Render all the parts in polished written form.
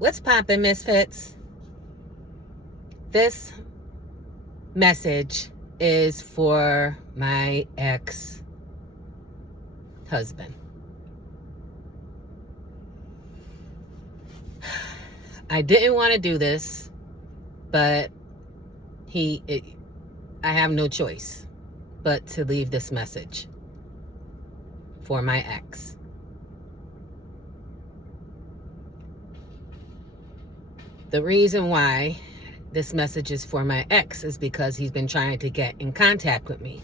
What's poppin', Misfits? This message is for my ex-husband. I didn't want to do this, but I have no choice but to leave this message for my ex. The reason why this message is for my ex is because he's been trying to get in contact with me.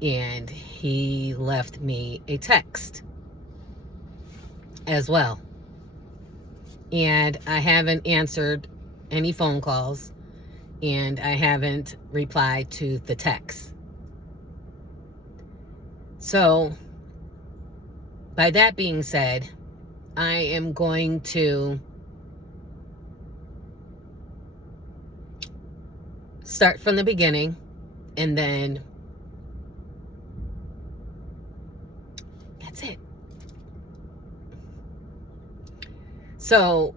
And he left me a text as well. And I haven't answered any phone calls, and I haven't replied to the text. So, by that being said, I am going to start from the beginning, and then that's it. So,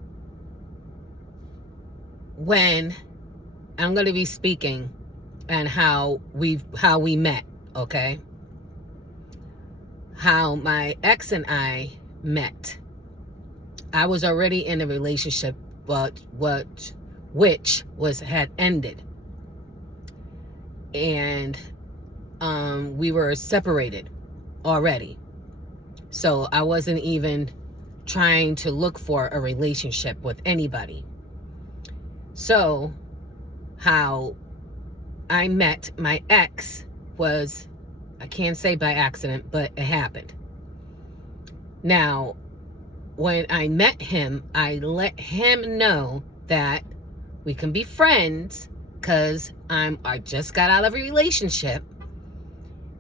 when I'm going to be speaking on how we met, okay? How my ex and I met. I was already in a relationship, which had ended. And we were separated already. So I wasn't even trying to look for a relationship with anybody. So how I met my ex was, I can't say by accident, but it happened. Now, when I met him, I let him know that we can be friends, because I just got out of a relationship,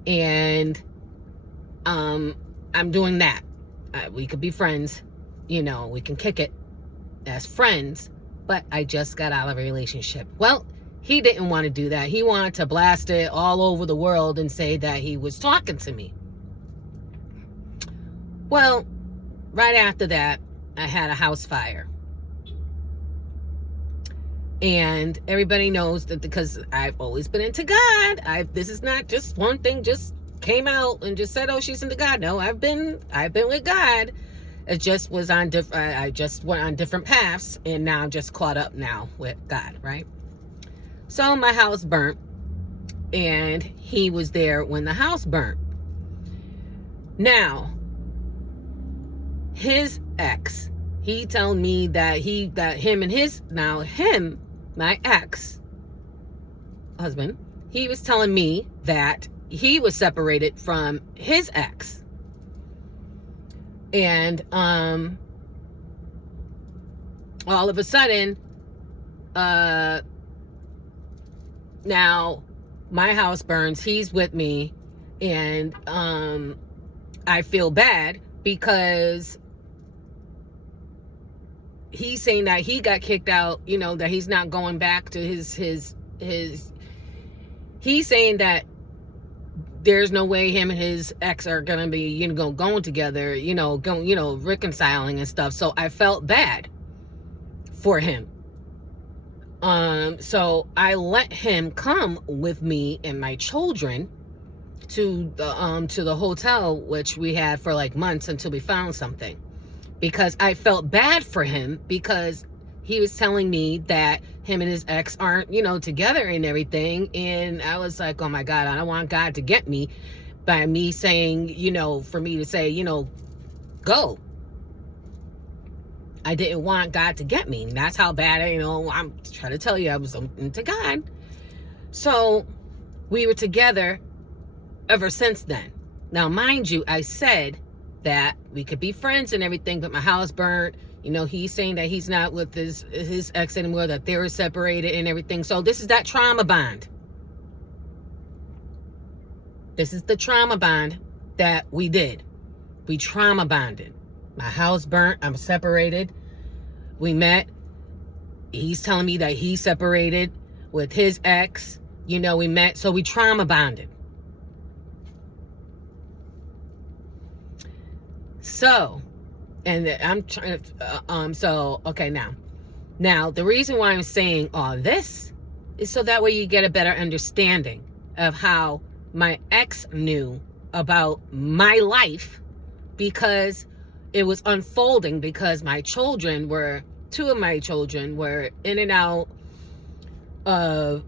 and I'm doing that. We could be friends, we can kick it as friends, but I just got out of a relationship. Well, he didn't want to do that. He wanted to blast it all over the world and say that he was talking to me. Well, right after that, I had a house fire. And everybody knows that, because I've always been into God. This is not just one thing just came out and just said, oh, she's into God. No, I've been with God. It just was I just went on different paths, and now I'm just caught up now with God, right? So my house burnt, and he was there when the house burnt. Now, his ex, he told me that my ex-husband, he was telling me that he was separated from his ex. And all of a sudden, now my house burns, he's with me, and I feel bad because he's saying that he got kicked out, that he's not going back to his he's saying that there's no way him and his ex are gonna be, going together, reconciling and stuff. So I felt bad for him. So I let him come with me and my children to the hotel, which we had for like months until we found something. Because I felt bad for him, because he was telling me that him and his ex aren't, together and everything. And I was like, oh my God, I don't want God to get me by me saying, for me to say, go. I didn't want God to get me. And that's how bad, I'm trying to tell you, I was into God. So we were together ever since then. Now, mind you, I said that we could be friends and everything, but my house burnt. He's saying that he's not with his ex anymore, that they were separated and everything. So this is that trauma bond. This is the trauma bond that we did. We trauma bonded. My house burnt. I'm separated. We met. He's telling me that he separated with his ex. We met. So we trauma bonded. So And I'm trying to, so, okay, now, the reason why I'm saying all this is so that way you get a better understanding of how my ex knew about my life, because it was unfolding, because two of my children were in and out of,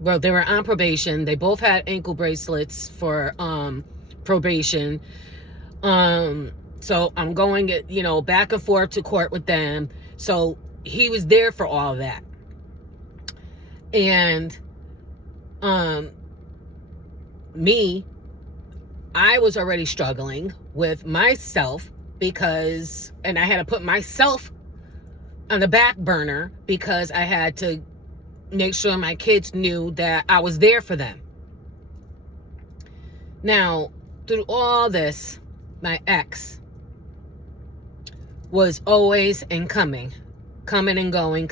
well, they were on probation. They both had ankle bracelets for probation. So I'm going, back and forth to court with them. So he was there for all of that. And I was already struggling with myself and I had to put myself on the back burner because I had to make sure my kids knew that I was there for them. Now, through all this, my ex was always coming and going.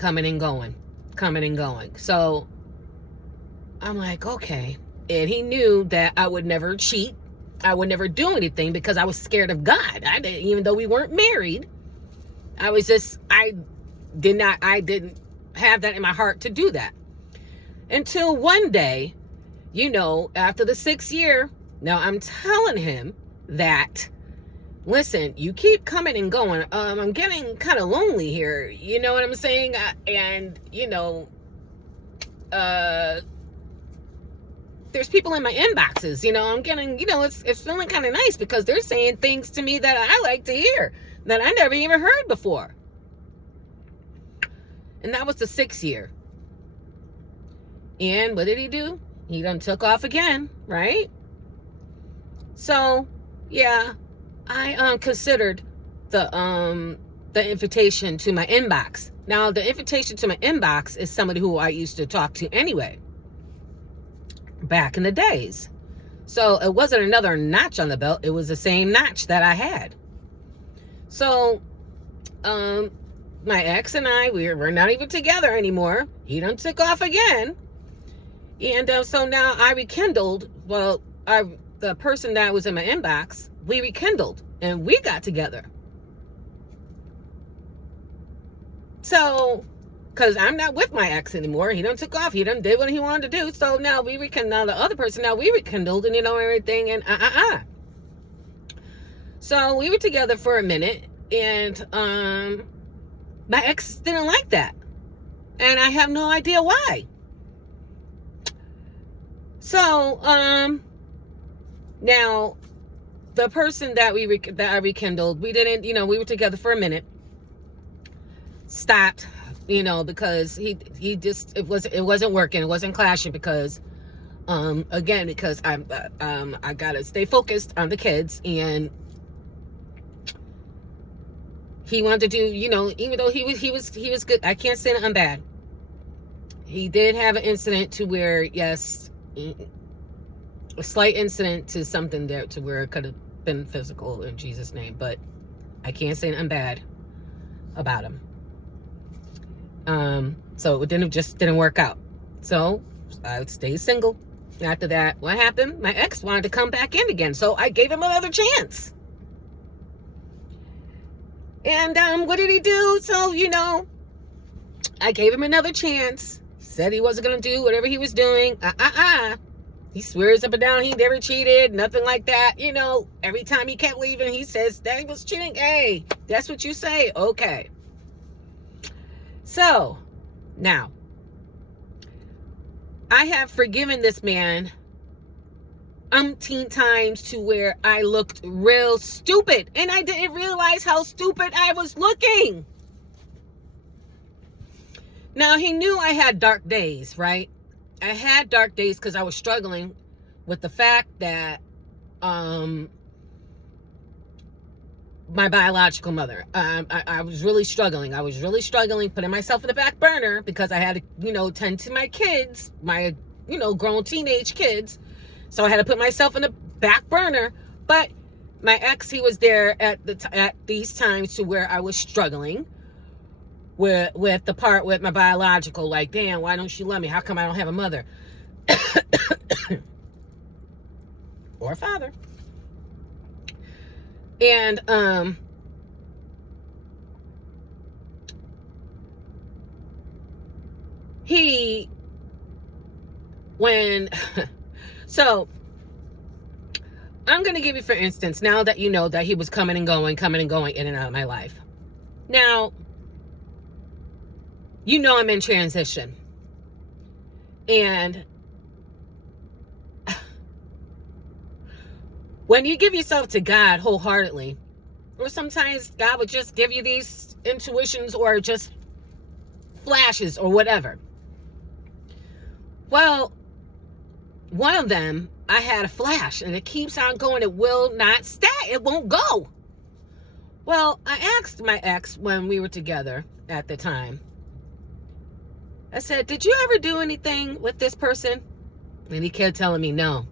So I'm like, okay. And he knew that I would never cheat. I would never do anything because I was scared of God. Even though we weren't married, I didn't have that in my heart to do that. Until one day, after the 6th year, now I'm telling him that, listen, you keep coming and going. I'm getting kind of lonely here. You know what I'm saying? There's people in my inboxes, I'm getting, it's feeling kind of nice because they're saying things to me that I like to hear that I never even heard before. And that was the 6th year. And what did he do? He done took off again, right? So, yeah, I considered the invitation to my inbox. Now, the invitation to my inbox is somebody who I used to talk to anyway, back in the days. So it wasn't another notch on the belt. It was the same notch that I had. So, my ex and I, we're not even together anymore. He done took off again. And so now I rekindled, the person that was in my inbox, we rekindled and we got together. So, because I'm not with my ex anymore. He done took off. He done did what he wanted to do. So now we rekindled. Now the other person, now we rekindled and everything and So we were together for a minute and my ex didn't like that. And I have no idea why. So, now the person that I rekindled, we didn't, we were together for a minute, stopped, because he just, it wasn't working. It wasn't clashing because, again, because I gotta stay focused on the kids, and he wanted to do, even though he was good. I can't say nothing bad. He did have an incident to where, yes, a slight incident to something there to where it could have been physical in Jesus' name, but I can't say nothing bad about him. So it didn't work out. So I stayed single. After that, what happened? My ex wanted to come back in again, so I gave him another chance. And what did he do? So I gave him another chance. Said he wasn't gonna do whatever he was doing. He swears up and down he never cheated, nothing like that. Every time he kept leaving, he says that he was cheating. Hey, that's what you say. Okay. So, now, I have forgiven this man umpteen times to where I looked real stupid. And I didn't realize how stupid I was looking. Now, he knew I had dark days, right? I had dark days because I was struggling with the fact that my biological mother, I was really struggling. I was really struggling, putting myself in the back burner because I had to, tend to my kids, my, grown teenage kids. So I had to put myself in the back burner. But my ex, he was there at these times to where I was struggling with the part with my biological, like, damn, why don't she love me? How come I don't have a mother or a father? And he, when, so I'm going to give you, for instance, now that you know that he was coming and going in and out of my life. Now, you know I'm in transition. And when you give yourself to God wholeheartedly, or sometimes God would just give you these intuitions or just flashes or whatever. Well, one of them, I had a flash and it keeps on going. It will not stay. It won't go. Well, I asked my ex when we were together at the time. I said, did you ever do anything with this person? And he kept telling me no.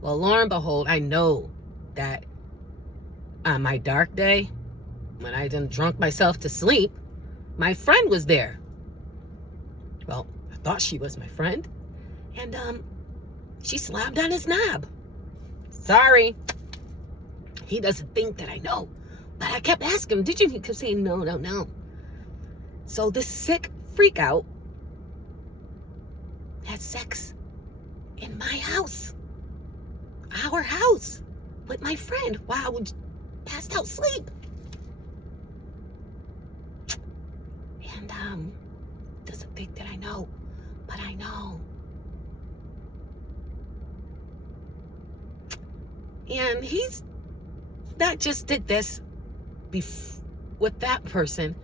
Well, lo and behold, I know that on my dark day, when I done drunk myself to sleep, my friend was there. Well, I thought she was my friend. And she slammed on his knob. Sorry. He doesn't think that I know. But I kept asking him, did you? He kept saying, no. So this sick freak out had sex in my house. Our house. With my friend while I was passed out sleep. And doesn't think that I know. But I know. And he's not just did this with that person.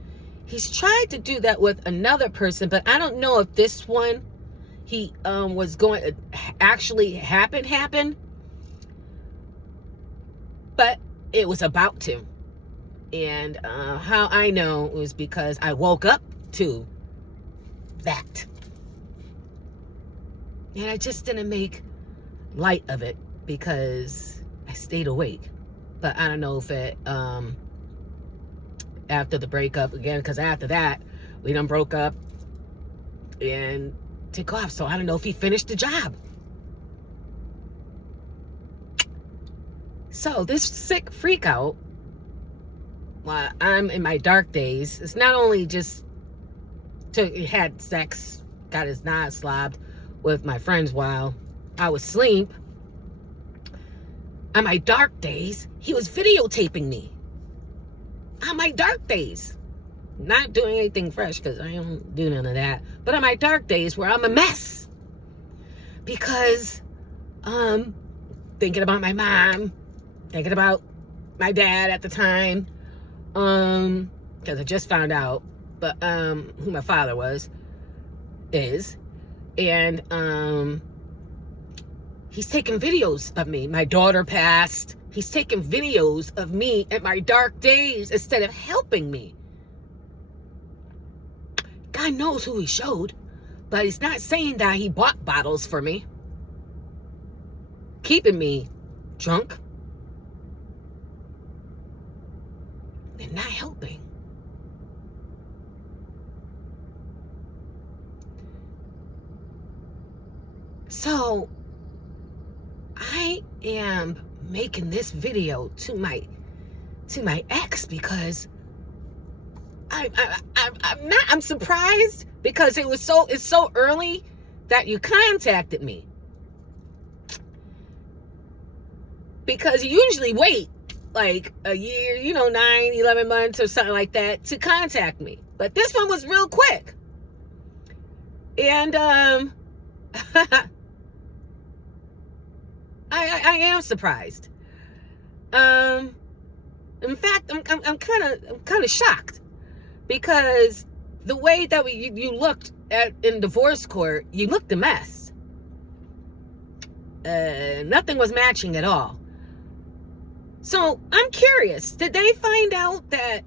He's tried to do that with another person, but I don't know if this one he was going to actually happen. But it was about to. And how I know was because I woke up to that. And I just didn't make light of it because I stayed awake. But I don't know if it, after the breakup again, because after that, we done broke up and took off. So I don't know if he finished the job. So this sick freak out, while I'm in my dark days, it's not only just had sex, got his knob slobbed with my friends while I was asleep. On my dark days, he was videotaping me. On my dark days. Not doing anything fresh because I don't do none of that. But on my dark days where I'm a mess. Because thinking about my mom, thinking about my dad at the time. Because I just found out but who my father is. And he's taking videos of me. My daughter passed. He's taking videos of me at my dark days instead of helping me. God knows who he showed, but he's not saying that he bought bottles for me, keeping me drunk and not helping. So I am making this video to my ex because I'm surprised because it's so early that you contacted me. Because you usually wait like a year, 9-11 months or something like that to contact me. But this one was real quick. And I am surprised. In fact, I'm kind of shocked because the way that you looked in divorce court, you looked a mess. Nothing was matching at all. So I'm curious, did they find out that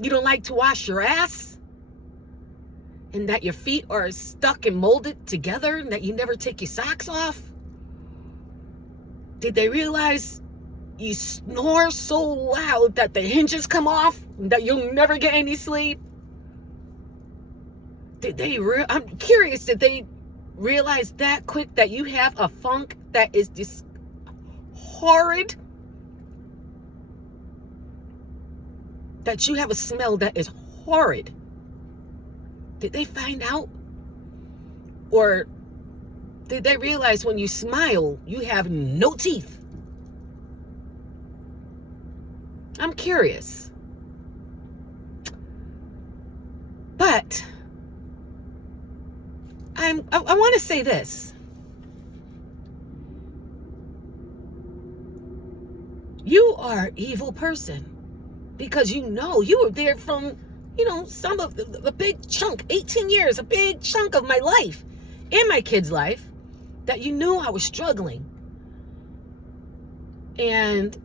you don't like to wash your ass? And that your feet are stuck and molded together and that you never take your socks off? Did they realize you snore so loud that the hinges come off and that you'll never get any sleep? I'm curious, did they realize that quick that you have a funk that is just horrid? That you have a smell that is horrid? Did they find out Or did they realize when you smile, you have no teeth? I'm curious. But I want to say this. You are an evil person because you were there from, some of the big chunk, 18 years, a big chunk of my life and my kids' life that you knew I was struggling. And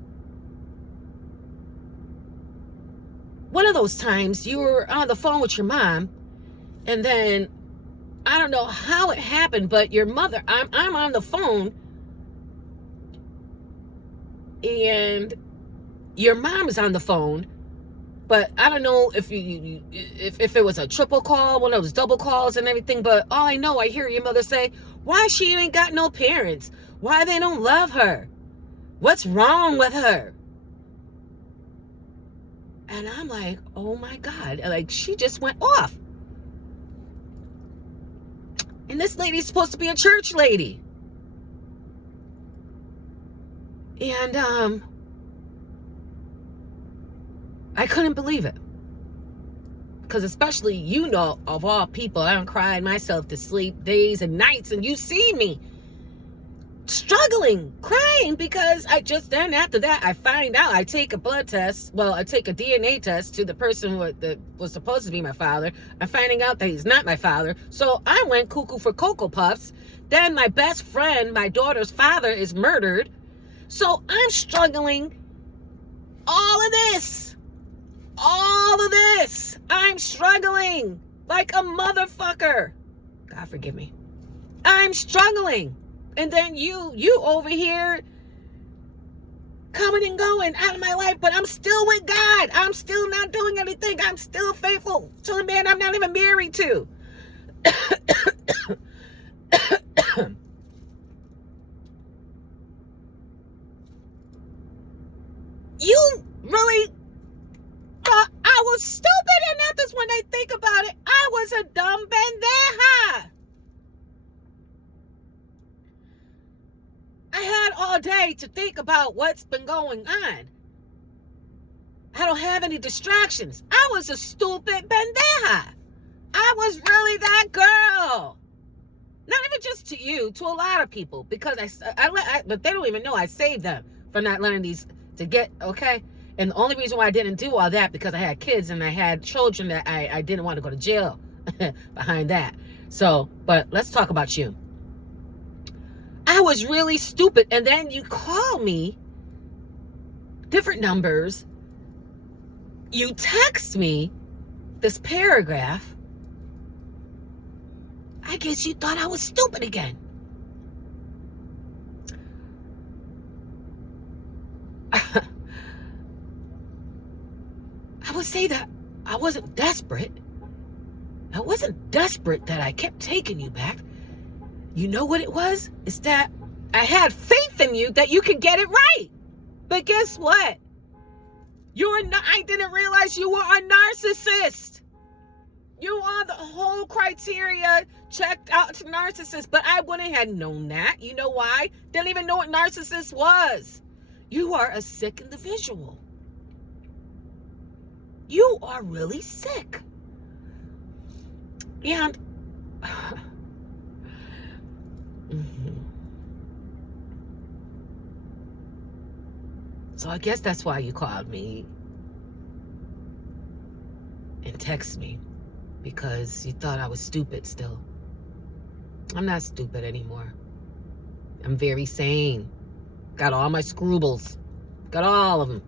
one of those times you were on the phone with your mom, and then I don't know how it happened, but your mother, I'm on the phone, and your mom is on the phone, but I don't know if if it was a triple call, one of those double calls and everything, but all I know, I hear your mother say, why she ain't got no parents? Why they don't love her? What's wrong with her? And I'm like, oh my God, like she just went off. And this lady's supposed to be a church lady. And I couldn't believe it. Because especially, of all people, I'm crying myself to sleep days and nights, and you see me struggling, crying, because after that, I find out, I take a blood test, I take a DNA test to the person that was supposed to be my father. I'm finding out that he's not my father. So I went cuckoo for Cocoa Puffs. Then my best friend, my daughter's father, is murdered. So I'm struggling. All of this. I'm struggling like a motherfucker. God forgive me. I'm struggling. And then you over here coming and going out of my life, but I'm still with God. I'm still not doing anything. I'm still faithful to the man I'm not even married to. You really thought I was stupid enough? That's when I think about it. I was a dumb pendeja. I had all day to think about what's been going on. I don't have any distractions. I was a stupid pendeja. I was really that girl. Not even just to you, to a lot of people, because but they don't even know I saved them for not letting these to get, okay? And the only reason why I didn't do all that, because I had kids and I had children that I didn't want to go to jail behind that. So, but let's talk about you. I was really stupid. And then you call me, different numbers. You text me this paragraph. I guess you thought I was stupid again. I would say that I wasn't desperate. I wasn't desperate that I kept taking you back. You know what it was? It's that I had faith in you that you could get it right. But guess what? I didn't realize you were a narcissist. You are the whole criteria checked out to narcissist, but I wouldn't have known that. You know why? Didn't even know what narcissist was. You are a sick individual. You are really sick. And so I guess that's why you called me and texted me, because you thought I was stupid still. I'm not stupid anymore. I'm very sane. Got all my scruples. Got all of them.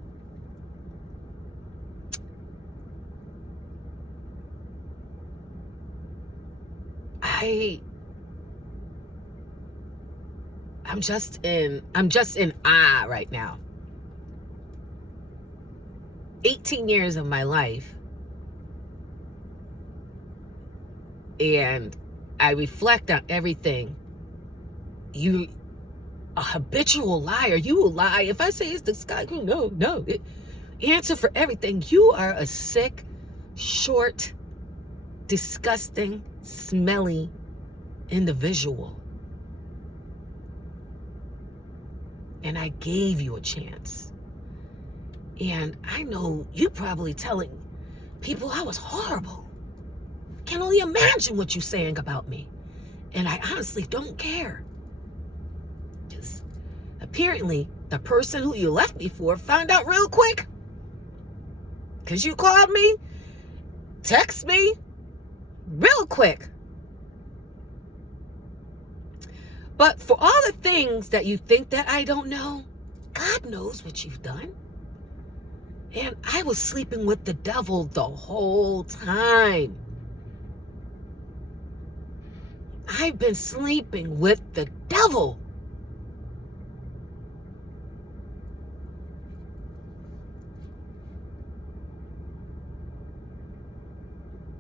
I'm just in awe right now. 18 years of my life, and I reflect on everything. You a habitual liar. You will lie. If I say it's the sky, no. Answer for everything. You are a sick, short, disgusting, smelly individual. And I gave you a chance. And I know you probably telling people I was horrible. Can only imagine what you're saying about me. And I honestly don't care. Because apparently the person who you left me for found out real quick. Because you called me, text me, real quick. But for all the things that you think that I don't know, God knows what you've done. And I was sleeping with the devil the whole time. I've been sleeping with the devil.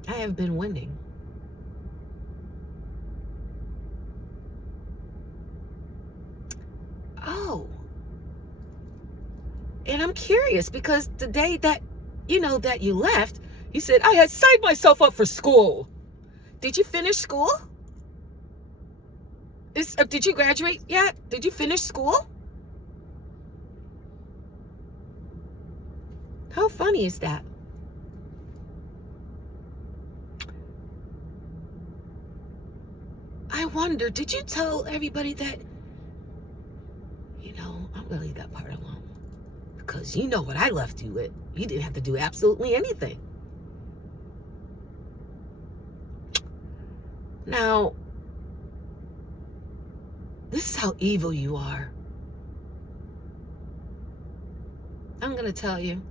I have been winning. Oh. And I'm curious because the day that, that you left, you said, I had signed myself up for school. Did you finish school? Did you graduate yet? Did you finish school? How funny is that? I wonder, did you tell everybody that, I'm going to leave that part alone. Because you know what I left you with. You didn't have to do absolutely anything. Now, this is how evil you are. I'm going to tell you.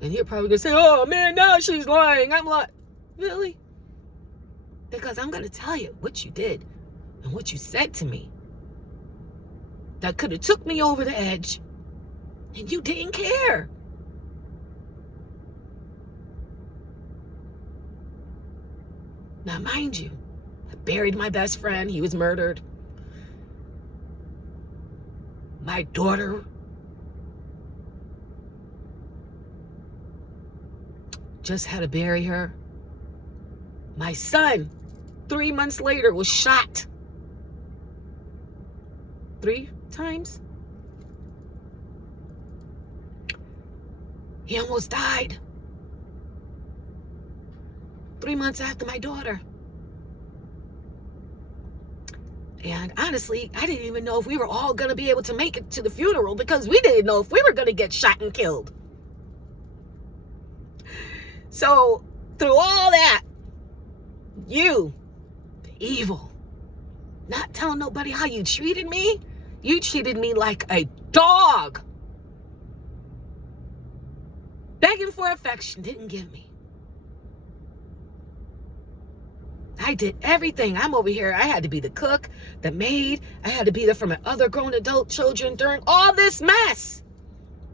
And you're probably going to say, oh man, now she's lying. I'm like, really? Because I'm going to tell you what you did and what you said to me. That could have took me over the edge. And you didn't care. Now, mind you, I buried my best friend. He was murdered. My daughter just had to bury her. My son, 3 months later, was shot 3 times. He almost died 3 months after my daughter. And honestly, I didn't even know if we were all going to be able to make it to the funeral because we didn't know if we were going to get shot and killed. So, through all that, you, the evil, not telling nobody how you treated me, you treated me like a dog. Begging for affection, didn't give me. I did everything. I'm over here. I had to be the cook, the maid. I had to be there for my other grown adult children during all this mess.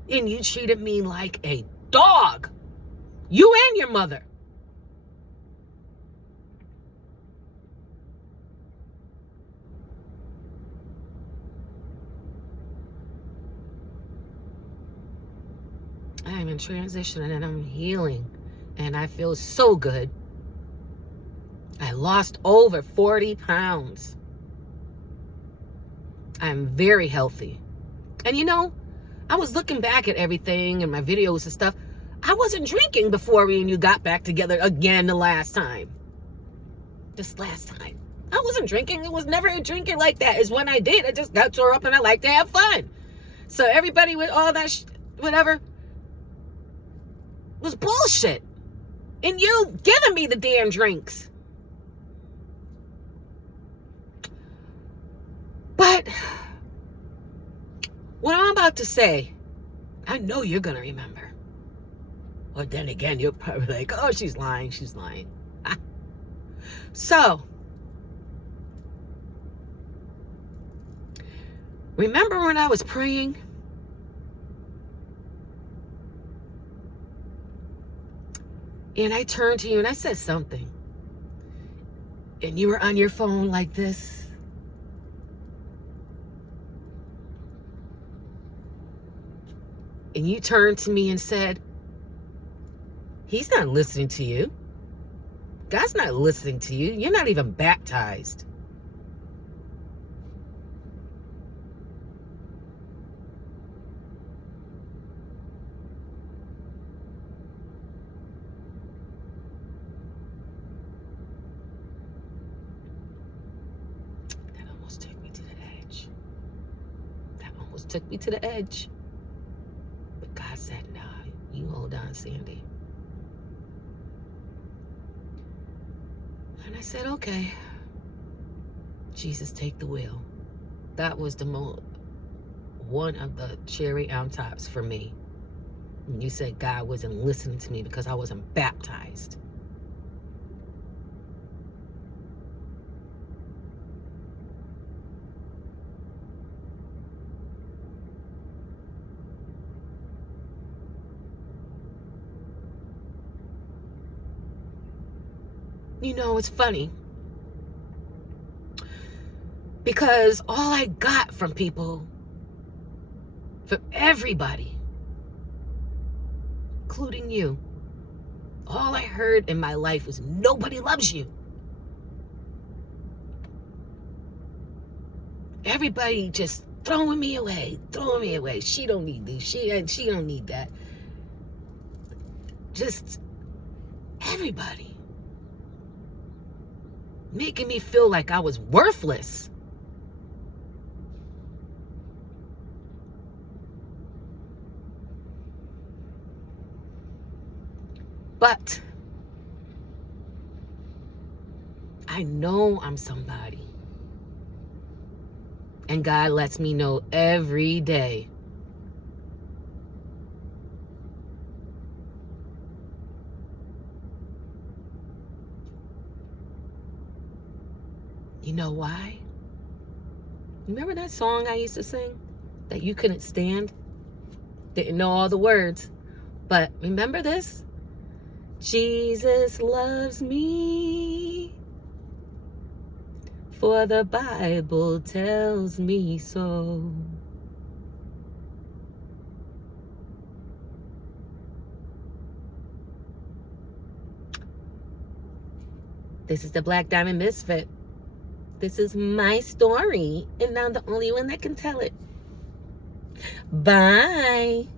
And you treated me like a dog. You and your mother. I am in transition and I'm healing. And I feel so good. I lost over 40 pounds. I'm very healthy. And I was looking back at everything and my videos and stuff. I wasn't drinking before me and you got back together again the last time. This last time. I wasn't drinking. It was never a drinking like that. It's when I did. I just got tore up and I like to have fun. So everybody with all that whatever was bullshit. And you giving me the damn drinks. But what I'm about to say, I know you're going to remember. Or then again, you're probably like, oh, she's lying. She's lying. So, remember when I was praying? And I turned to you and I said something. And you were on your phone like this. And you turned to me and said, he's not listening to you. God's not listening to you. You're not even baptized. That almost took me to the edge. Took me to the edge. But God said, nah, you hold on, Sandy. And I said, okay. Jesus, take the wheel. That was one of the cherry on tops for me. And you said God wasn't listening to me because I wasn't baptized. You know, it's funny because all I got from people, from everybody, including you, all I heard in my life was nobody loves you. Everybody just throwing me away. She don't need this. She don't need that. Just everybody. Making me feel like I was worthless. But I know I'm somebody. And God lets me know every day. You know why? Remember that song I used to sing that you couldn't stand? Didn't know all the words. But remember this? Jesus loves me, for the Bible tells me so. This is the Black Diamond Misfit. This is my story, and I'm the only one that can tell it. Bye.